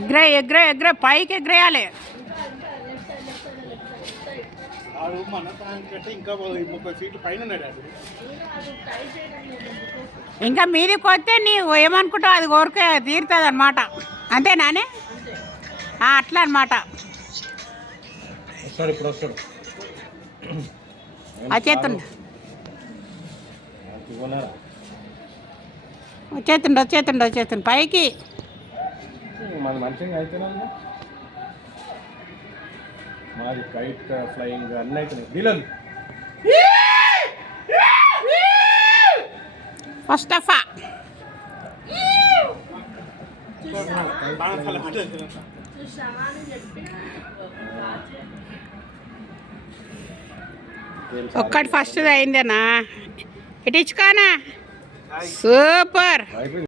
ఎగ్రే ఎగ్రే ఎగ్రే పైకి ఎగ్రేయాలి. ఇంకా మీదికి వస్తే నీవు ఏమనుకుంటావు అది కోరిక తీరుతుంది అనమాట. అంతేనానే? అట్లా అనమాట. వచ్చేస్తుండు వచ్చేస్తుండు వచ్చేస్తుండు వచ్చేస్తుండు పైకి. మాది కైట్ ఫ్లయింగ్ అన్నీ అవుతున్నాయి. డీలర్ ముస్తఫా ఒక్కటి ఫస్ట్ అయిందేనా? ఇటు ఇచ్చుకోనా? సూపర్.